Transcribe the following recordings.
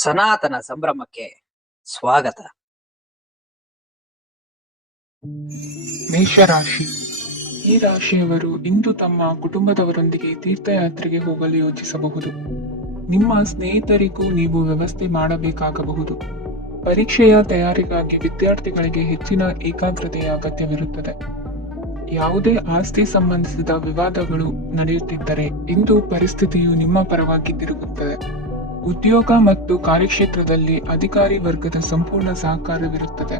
ಸನಾತನ ಸಂಭ್ರಮಕ್ಕೆ ಸ್ವಾಗತ. ಮೇಷರಾಶಿ. ಈ ರಾಶಿಯವರು ಇಂದು ತಮ್ಮ ಕುಟುಂಬದವರೊಂದಿಗೆ ತೀರ್ಥಯಾತ್ರೆಗೆ ಹೋಗಲು ಯೋಚಿಸಬಹುದು. ನಿಮ್ಮ ಸ್ನೇಹಿತರಿಗೂ ನೀವು ವ್ಯವಸ್ಥೆ ಮಾಡಬೇಕಾಗಬಹುದು. ಪರೀಕ್ಷೆಯ ತಯಾರಿಗಾಗಿ ವಿದ್ಯಾರ್ಥಿಗಳಿಗೆ ಹೆಚ್ಚಿನ ಏಕಾಗ್ರತೆಯ ಅಗತ್ಯವಿರುತ್ತದೆ. ಯಾವುದೇ ಆಸ್ತಿ ಸಂಬಂಧಿಸಿದ ವಿವಾದಗಳು ನಡೆಯುತ್ತಿದ್ದರೆ ಇಂದು ಪರಿಸ್ಥಿತಿಯು ನಿಮ್ಮ ಪರವಾಗಿ ತಿರುಗುತ್ತದೆ. ಉದ್ಯೋಗ ಮತ್ತು ಕಾರ್ಯಕ್ಷೇತ್ರದಲ್ಲಿ ಅಧಿಕಾರಿ ವರ್ಗದ ಸಂಪೂರ್ಣ ಸಹಕಾರವಿರುತ್ತದೆ.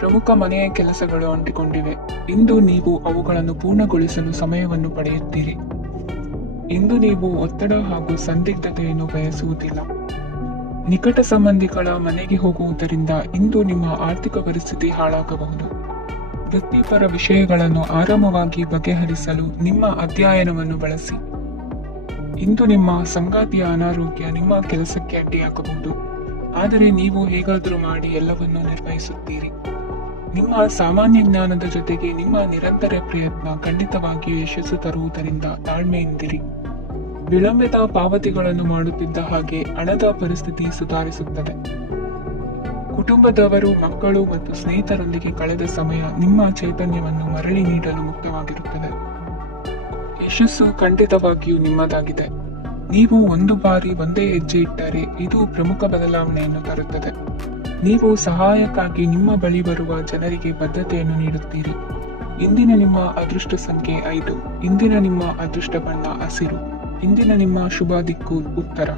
ಪ್ರಮುಖ ಮನೆಯ ಕೆಲಸಗಳು ಅಂಟಿಕೊಂಡಿವೆ. ಇಂದು ನೀವು ಅವುಗಳನ್ನು ಪೂರ್ಣಗೊಳಿಸಲು ಸಮಯವನ್ನು ಪಡೆಯುತ್ತೀರಿ. ಇಂದು ನೀವು ಒತ್ತಡ ಹಾಗೂ ಸಂದಿಗ್ಧತೆಯನ್ನು ಬಯಸುವುದಿಲ್ಲ. ನಿಕಟ ಸಂಬಂಧಿಗಳ ಮನೆಗೆ ಹೋಗುವುದರಿಂದ ಇಂದು ನಿಮ್ಮ ಆರ್ಥಿಕ ಪರಿಸ್ಥಿತಿ ಹಾಳಾಗಬಹುದು. ವೃತ್ತಿಪರ ವಿಷಯಗಳನ್ನು ಆರಾಮವಾಗಿ ಬಗೆಹರಿಸಲು ನಿಮ್ಮ ಅಧ್ಯಯನವನ್ನು ಬಳಸಿ. ಇಂದು ನಿಮ್ಮ ಸಂಗಾತಿಯ ಅನಾರೋಗ್ಯ ನಿಮ್ಮ ಕೆಲಸಕ್ಕೆ ಅಡ್ಡಿಯಾಗಬಹುದು, ಆದರೆ ನೀವು ಹೇಗಾದರೂ ಮಾಡಿ ಎಲ್ಲವನ್ನೂ ನಿರ್ವಹಿಸುತ್ತೀರಿ. ನಿಮ್ಮ ಸಾಮಾನ್ಯ ಜ್ಞಾನದ ಜೊತೆಗೆ ನಿಮ್ಮ ನಿರಂತರ ಪ್ರಯತ್ನ ಖಂಡಿತವಾಗಿಯೂ ಯಶಸ್ಸು ತರುವುದರಿಂದ ತಾಳ್ಮೆಯಿಂದಿರಿ. ವಿಳಂಬಿತ ಪಾವತಿಗಳನ್ನು ಮಾಡುತ್ತಿದ್ದ ಹಾಗೆ ಹಣದ ಪರಿಸ್ಥಿತಿ ಸುಧಾರಿಸುತ್ತದೆ. ಕುಟುಂಬದವರು, ಮಕ್ಕಳು ಮತ್ತು ಸ್ನೇಹಿತರೊಂದಿಗೆ ಕಳೆದ ಸಮಯ ನಿಮ್ಮ ಚೈತನ್ಯವನ್ನು ಮರಳಿ ನೀಡಲು ಮುಕ್ತವಾಗಿರುತ್ತದೆ. ಯಶಸ್ಸು ಖಂಡಿತವಾಗಿಯೂ ನಿಮ್ಮದಾಗಿದೆ. ನೀವು ಒಂದು ಬಾರಿ ಒಂದೇ ಹೆಜ್ಜೆ ಇಟ್ಟರೆ ಇದು ಪ್ರಮುಖ ಬದಲಾವಣೆಯನ್ನು ತರುತ್ತದೆ. ನೀವು ಸಹಾಯಕ್ಕಾಗಿ ನಿಮ್ಮ ಬಳಿ ಬರುವ ಜನರಿಗೆ ಬದ್ಧತೆಯನ್ನು ನೀಡುತ್ತೀರಿ. ಇಂದಿನ ನಿಮ್ಮ ಅದೃಷ್ಟ ಸಂಖ್ಯೆ 5. ಇಂದಿನ ನಿಮ್ಮ ಅದೃಷ್ಟ ಬಣ್ಣ ಹಸಿರು. ಇಂದಿನ ನಿಮ್ಮ ಶುಭ ದಿಕ್ಕು ಉತ್ತರ.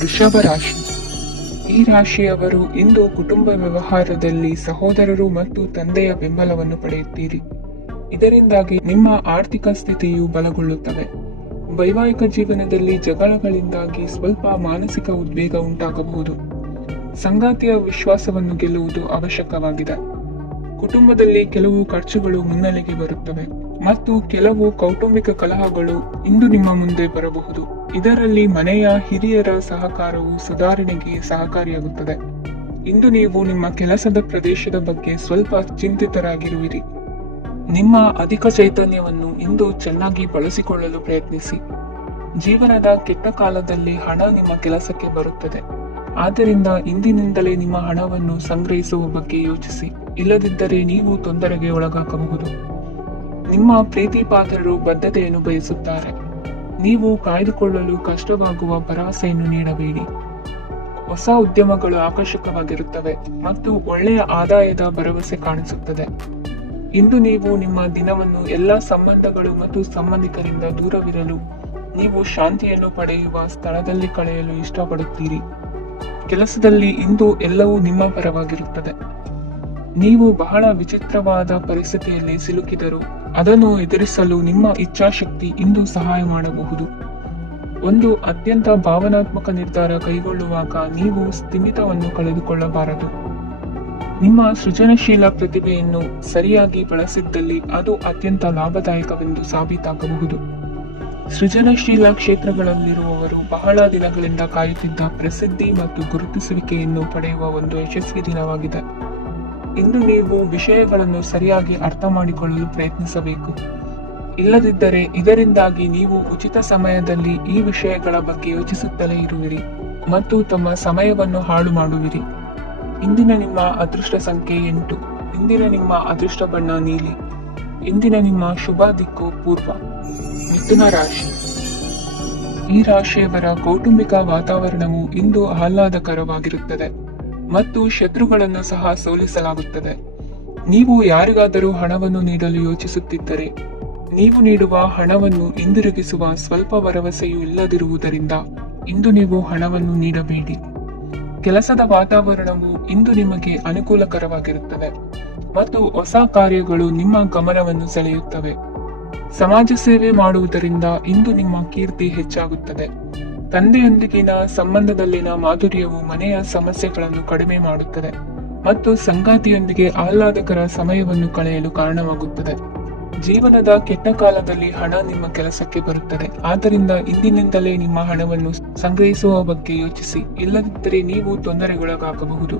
ವೃಷಭ ರಾಶಿ. ಈ ರಾಶಿಯವರು ಇಂದು ಕುಟುಂಬ ವ್ಯವಹಾರದಲ್ಲಿ ಸಹೋದರರು ಮತ್ತು ತಂದೆಯ ಬೆಂಬಲವನ್ನು ಪಡೆಯುತ್ತೀರಿ. ಇದರಿಂದಾಗಿ ನಿಮ್ಮ ಆರ್ಥಿಕ ಸ್ಥಿತಿಯು ಬಲಗೊಳ್ಳುತ್ತದೆ. ವೈವಾಹಿಕ ಜೀವನದಲ್ಲಿ ಜಗಳಗಳಿಂದಾಗಿ ಸ್ವಲ್ಪ ಮಾನಸಿಕ ಉದ್ವೇಗ ಉಂಟಾಗಬಹುದು. ಸಂಗಾತಿಯ ವಿಶ್ವಾಸವನ್ನು ಗೆಲ್ಲುವುದು ಅವಶ್ಯಕವಾಗಿದೆ. ಕುಟುಂಬದಲ್ಲಿ ಕೆಲವು ಖರ್ಚುಗಳು ಮುನ್ನೆಲೆಗೆ ಬರುತ್ತವೆ ಮತ್ತು ಕೆಲವು ಕೌಟುಂಬಿಕ ಕಲಹಗಳು ಇಂದು ನಿಮ್ಮ ಮುಂದೆ ಬರಬಹುದು. ಇದರಲ್ಲಿ ಮನೆಯ ಹಿರಿಯರ ಸಹಕಾರವು ಸುಧಾರಣೆಗೆ ಸಹಕಾರಿಯಾಗುತ್ತದೆ. ಇಂದು ನೀವು ನಿಮ್ಮ ಕೆಲಸದ ಪ್ರದೇಶದ ಬಗ್ಗೆ ಸ್ವಲ್ಪ ಚಿಂತಿತರಾಗಿರುವಿರಿ. ನಿಮ್ಮ ಅಧಿಕ ಚೈತನ್ಯವನ್ನು ಇಂದು ಚೆನ್ನಾಗಿ ಬಳಸಿಕೊಳ್ಳಲು ಪ್ರಯತ್ನಿಸಿ. ಜೀವನದ ಕೆಟ್ಟ ಕಾಲದಲ್ಲಿ ಹಣ ನಿಮ್ಮ ಕೆಲಸಕ್ಕೆ ಬರುತ್ತದೆ. ಆದ್ದರಿಂದ ಇಂದಿನಿಂದಲೇ ನಿಮ್ಮ ಹಣವನ್ನು ಸಂಗ್ರಹಿಸುವ ಬಗ್ಗೆ ಯೋಚಿಸಿ. ಇಲ್ಲದಿದ್ದರೆ ನೀವು ತೊಂದರೆಗೆ ಒಳಗಾಗಬಹುದು. ನಿಮ್ಮ ಪ್ರೀತಿ ಪಾತ್ರರು ಬದ್ಧತೆಯನ್ನು ಬಯಸುತ್ತಾರೆ. ನೀವು ಕಾಯ್ದುಕೊಳ್ಳಲು ಕಷ್ಟವಾಗುವ ಭರವಸೆಯನ್ನು ನೀಡಬೇಡಿ. ಹೊಸ ಉದ್ಯಮಗಳು ಆಕರ್ಷಕವಾಗಿರುತ್ತವೆ ಮತ್ತು ಒಳ್ಳೆಯ ಆದಾಯದ ಭರವಸೆ ಕಾಣಿಸುತ್ತದೆ. ಇಂದು ನೀವು ನಿಮ್ಮ ದಿನವನ್ನು ಎಲ್ಲ ಸಂಬಂಧಗಳು ಮತ್ತು ಸಂಬಂಧಿಕರಿಂದ ದೂರವಿರಲು ನೀವು ಶಾಂತಿಯನ್ನು ಪಡೆಯುವ ಸ್ಥಳದಲ್ಲಿ ಕಳೆಯಲು ಇಷ್ಟಪಡುತ್ತೀರಿ. ಕೆಲಸದಲ್ಲಿ ಇಂದು ಎಲ್ಲವೂ ನಿಮ್ಮ ಪರವಾಗಿರುತ್ತದೆ. ನೀವು ಬಹಳ ವಿಚಿತ್ರವಾದ ಪರಿಸ್ಥಿತಿಯಲ್ಲಿ ಸಿಲುಕಿದರೂ ಅದನ್ನು ಎದುರಿಸಲು ನಿಮ್ಮ ಇಚ್ಛಾಶಕ್ತಿ ಇಂದು ಸಹಾಯ ಮಾಡಬಹುದು. ಒಂದು ಅತ್ಯಂತ ಭಾವನಾತ್ಮಕ ನಿರ್ಧಾರ ಕೈಗೊಳ್ಳುವಾಗ ನೀವು ಸ್ಥಿಮಿತವನ್ನು ಕಳೆದುಕೊಳ್ಳಬಾರದು. ನಿಮ್ಮ ಸೃಜನಶೀಲ ಪ್ರತಿಭೆಯನ್ನು ಸರಿಯಾಗಿ ಬಳಸಿದ್ದಲ್ಲಿ ಅದು ಅತ್ಯಂತ ಲಾಭದಾಯಕವೆಂದು ಸಾಬೀತಾಗಬಹುದು. ಸೃಜನಶೀಲ ಕ್ಷೇತ್ರಗಳಲ್ಲಿರುವವರು ಬಹಳ ದಿನಗಳಿಂದ ಕಾಯುತ್ತಿದ್ದ ಪ್ರಸಿದ್ಧಿ ಮತ್ತು ಗುರುತಿಸುವಿಕೆಯನ್ನು ಪಡೆಯುವ ಒಂದು ಯಶಸ್ವಿ ದಿನವಾಗಿದೆ. ಇಂದು ನೀವು ವಿಷಯಗಳನ್ನು ಸರಿಯಾಗಿ ಅರ್ಥ ಮಾಡಿಕೊಳ್ಳಲು ಪ್ರಯತ್ನಿಸಬೇಕು. ಇಲ್ಲದಿದ್ದರೆ ಇದರಿಂದಾಗಿ ನೀವು ಉಚಿತ ಸಮಯದಲ್ಲಿ ಈ ವಿಷಯಗಳ ಬಗ್ಗೆ ಯೋಚಿಸುತ್ತಲೇ ಇರುವಿರಿ ಮತ್ತು ತಮ್ಮ ಸಮಯವನ್ನು ಹಾಳು ಮಾಡುವಿರಿ. ಇಂದಿನ ನಿಮ್ಮ ಅದೃಷ್ಟ ಸಂಖ್ಯೆ 8. ಇಂದಿನ ನಿಮ್ಮ ಅದೃಷ್ಟ ಬಣ್ಣ ನೀಲಿ. ಇಂದಿನ ನಿಮ್ಮ ಶುಭ ದಿಕ್ಕು ಪೂರ್ವ. ಮಿಥುನ ರಾಶಿ. ಈ ರಾಶಿಯವರ ಕೌಟುಂಬಿಕ ವಾತಾವರಣವು ಇಂದು ಆಹ್ಲಾದಕರವಾಗಿರುತ್ತದೆ ಮತ್ತು ಶತ್ರುಗಳನ್ನು ಸಹ ಸೋಲಿಸಲಾಗುತ್ತದೆ. ನೀವು ಯಾರಿಗಾದರೂ ಹಣವನ್ನು ನೀಡಲು ಯೋಚಿಸುತ್ತಿದ್ದರೆ ನೀವು ನೀಡುವ ಹಣವನ್ನು ಹಿಂದಿರುಗಿಸುವ ಸ್ವಲ್ಪ ಭರವಸೆಯೂ ಇಲ್ಲದಿರುವುದರಿಂದ ಇಂದು ನೀವು ಹಣವನ್ನು ನೀಡಬೇಡಿ. ಕೆಲಸದ ವಾತಾವರಣವು ಇಂದು ನಿಮಗೆ ಅನುಕೂಲಕರವಾಗಿರುತ್ತದೆ ಮತ್ತು ಹೊಸ ಕಾರ್ಯಗಳು ನಿಮ್ಮ ಗಮನವನ್ನು ಸೆಳೆಯುತ್ತವೆ. ಸಮಾಜ ಸೇವೆ ಮಾಡುವುದರಿಂದ ಇಂದು ನಿಮ್ಮ ಕೀರ್ತಿ ಹೆಚ್ಚಾಗುತ್ತದೆ. ತಂದೆಯೊಂದಿಗಿನ ಸಂಬಂಧದಲ್ಲಿನ ಮಾಧುರ್ಯವು ಮನೆಯ ಸಮಸ್ಯೆಗಳನ್ನು ಕಡಿಮೆ ಮಾಡುತ್ತದೆ ಮತ್ತು ಸಂಗಾತಿಯೊಂದಿಗೆ ಆಹ್ಲಾದಕರ ಸಮಯವನ್ನು ಕಳೆಯಲು ಕಾರಣವಾಗುತ್ತದೆ. ಜೀವನದ ಕೆಟ್ಟ ಕಾಲದಲ್ಲಿ ಹಣ ನಿಮ್ಮ ಕೆಲಸಕ್ಕೆ ಬರುತ್ತದೆ. ಆದ್ದರಿಂದ ಇಂದಿನಿಂದಲೇ ನಿಮ್ಮ ಹಣವನ್ನು ಸಂಗ್ರಹಿಸುವ ಬಗ್ಗೆ ಯೋಚಿಸಿ. ಇಲ್ಲದಿದ್ದರೆ ನೀವು ತೊಂದರೆಗೊಳಗಾಗಬಹುದು.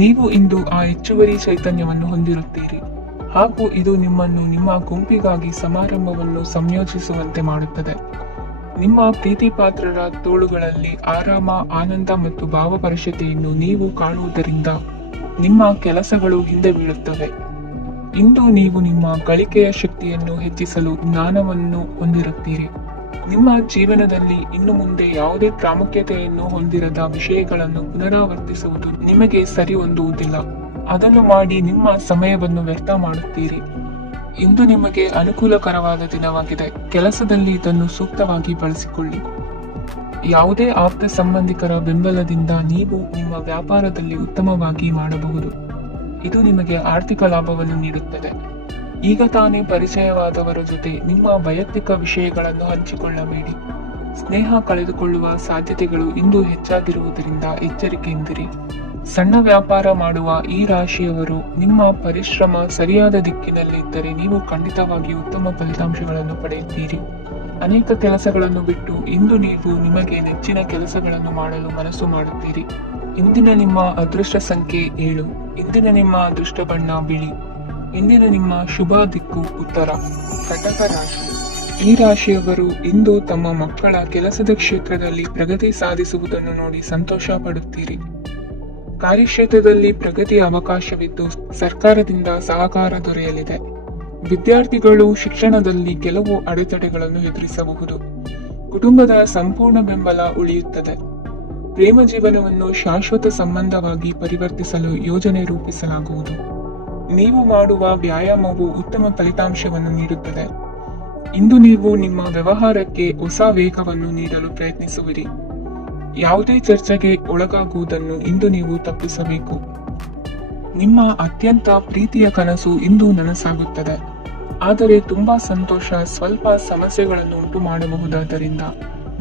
ನೀವು ಇಂದು ಆ ಹೆಚ್ಚುವರಿ ಚೈತನ್ಯವನ್ನು ಹೊಂದಿರುತ್ತೀರಿ ಹಾಗೂ ಇದು ನಿಮ್ಮನ್ನು ನಿಮ್ಮ ಗುಂಪಿಗಾಗಿ ಸಮಾರಂಭವನ್ನು ಸಂಯೋಜಿಸುವಂತೆ ಮಾಡುತ್ತದೆ. ನಿಮ್ಮ ಪ್ರೀತಿ ಪಾತ್ರರ ತೋಳುಗಳಲ್ಲಿ ಆರಾಮ, ಆನಂದ ಮತ್ತು ಭಾವಪರಶತೆಯನ್ನು ನೀವು ಕಾಣುವುದರಿಂದ ನಿಮ್ಮ ಕೆಲಸಗಳು ಹಿಂದೆ ಬೀಳುತ್ತವೆ. ಇಂದು ನೀವು ನಿಮ್ಮ ಗಳಿಕೆಯ ಶಕ್ತಿಯನ್ನು ಹೆಚ್ಚಿಸಲು ಜ್ಞಾನವನ್ನು ಹೊಂದಿರುತ್ತೀರಿ. ನಿಮ್ಮ ಜೀವನದಲ್ಲಿ ಇನ್ನು ಮುಂದೆ ಯಾವುದೇ ಪ್ರಾಮುಖ್ಯತೆಯನ್ನು ಹೊಂದಿರದ ವಿಷಯಗಳನ್ನು ಪುನರಾವರ್ತಿಸುವುದು ನಿಮಗೆ ಸರಿ ಹೊಂದುವುದಿಲ್ಲ. ಅದನ್ನು ಮಾಡಿ ನಿಮ್ಮ ಸಮಯವನ್ನು ವ್ಯರ್ಥ ಮಾಡುತ್ತೀರಿ. ಇಂದು ನಿಮಗೆ ಅನುಕೂಲಕರವಾದ ದಿನವಾಗಿದೆ. ಕೆಲಸದಲ್ಲಿ ಇದನ್ನು ಸೂಕ್ತವಾಗಿ ಬಳಸಿಕೊಳ್ಳಿ. ಯಾವುದೇ ಆಪ್ತ ಸಂಬಂಧಿಕರ ಬೆಂಬಲದಿಂದ ನೀವು ನಿಮ್ಮ ವ್ಯಾಪಾರದಲ್ಲಿ ಉತ್ತಮವಾಗಿ ಮಾಡಬಹುದು. ಇದು ನಿಮಗೆ ಆರ್ಥಿಕ ಲಾಭವನ್ನು ನೀಡುತ್ತದೆ. ಈಗ ತಾನೇ ಪರಿಚಯವಾದವರ ಜೊತೆ ನಿಮ್ಮ ವೈಯಕ್ತಿಕ ವಿಷಯಗಳನ್ನು ಹಂಚಿಕೊಳ್ಳಬೇಡಿ. ಸ್ನೇಹ ಕಳೆದುಕೊಳ್ಳುವ ಸಾಧ್ಯತೆಗಳು ಇಂದು ಹೆಚ್ಚಾಗಿರುವುದರಿಂದ ಎಚ್ಚರಿಕೆಯಿಂದಿರಿ. ಸಣ್ಣ ವ್ಯಾಪಾರ ಮಾಡುವ ಈ ರಾಶಿಯವರು ನಿಮ್ಮ ಪರಿಶ್ರಮ ಸರಿಯಾದ ದಿಕ್ಕಿನಲ್ಲಿದ್ದರೆ ನೀವು ಖಂಡಿತವಾಗಿಯೂ ಉತ್ತಮ ಫಲಿತಾಂಶಗಳನ್ನು ಪಡೆಯುತ್ತೀರಿ. ಅನೇಕ ಕೆಲಸಗಳನ್ನು ಬಿಟ್ಟು ಇಂದು ನೀವು ನಿಮಗೆ ನೆಚ್ಚಿನ ಕೆಲಸಗಳನ್ನು ಮಾಡಲು ಮನಸ್ಸು ಮಾಡುತ್ತೀರಿ. ಇಂದಿನ ನಿಮ್ಮ ಅದೃಷ್ಟ ಸಂಖ್ಯೆ 7. ಇಂದಿನ ನಿಮ್ಮ ಅದೃಷ್ಟ ಬಣ್ಣ ಬಿಳಿ. ಇಂದಿನ ನಿಮ್ಮ ಶುಭ ದಿಕ್ಕು ಉತ್ತರ. ಕಟಕ ರಾಶಿ. ಈ ರಾಶಿಯವರು ಇಂದು ತಮ್ಮ ಮಕ್ಕಳ ಕೆಲಸದ ಕ್ಷೇತ್ರದಲ್ಲಿ ಪ್ರಗತಿ ಸಾಧಿಸುವುದನ್ನು ನೋಡಿ ಸಂತೋಷ ಪಡುತ್ತೀರಿ. ಕಾರ್ಯಕ್ಷೇತ್ರದಲ್ಲಿ ಪ್ರಗತಿಯ ಅವಕಾಶವಿದ್ದು ಸರ್ಕಾರದಿಂದ ಸಹಕಾರ ದೊರೆಯಲಿದೆ. ವಿದ್ಯಾರ್ಥಿಗಳು ಶಿಕ್ಷಣದಲ್ಲಿ ಕೆಲವು ಅಡೆತಡೆಗಳನ್ನು ಎದುರಿಸಬಹುದು. ಕುಟುಂಬದ ಸಂಪೂರ್ಣ ಬೆಂಬಲ ಉಳಿಯುತ್ತದೆ. ಪ್ರೇಮ ಜೀವನವನ್ನು ಶಾಶ್ವತ ಸಂಬಂಧವಾಗಿ ಪರಿವರ್ತಿಸಲು ಯೋಜನೆ ರೂಪಿಸಲಾಗುವುದು. ನೀವು ಮಾಡುವ ವ್ಯಾಯಾಮವು ಉತ್ತಮ ಫಲಿತಾಂಶವನ್ನು ನೀಡುತ್ತದೆ. ಇಂದು ನೀವು ನಿಮ್ಮ ವ್ಯವಹಾರಕ್ಕೆ ಹೊಸ ವೇಗವನ್ನು ನೀಡಲು ಪ್ರಯತ್ನಿಸುವಿರಿ. ಯಾವುದೇ ಚರ್ಚೆಗೆ ಒಳಗಾಗುವುದನ್ನು ಇಂದು ನೀವು ತಪ್ಪಿಸಬೇಕು. ನಿಮ್ಮ ಅತ್ಯಂತ ಪ್ರೀತಿಯ ಕನಸು ಇಂದು ನನಸಾಗುತ್ತದೆ. ಆದರೆ ತುಂಬಾ ಸಂತೋಷ ಸ್ವಲ್ಪ ಸಮಸ್ಯೆಗಳನ್ನು ಉಂಟು ಮಾಡಬಹುದಾದ್ದರಿಂದ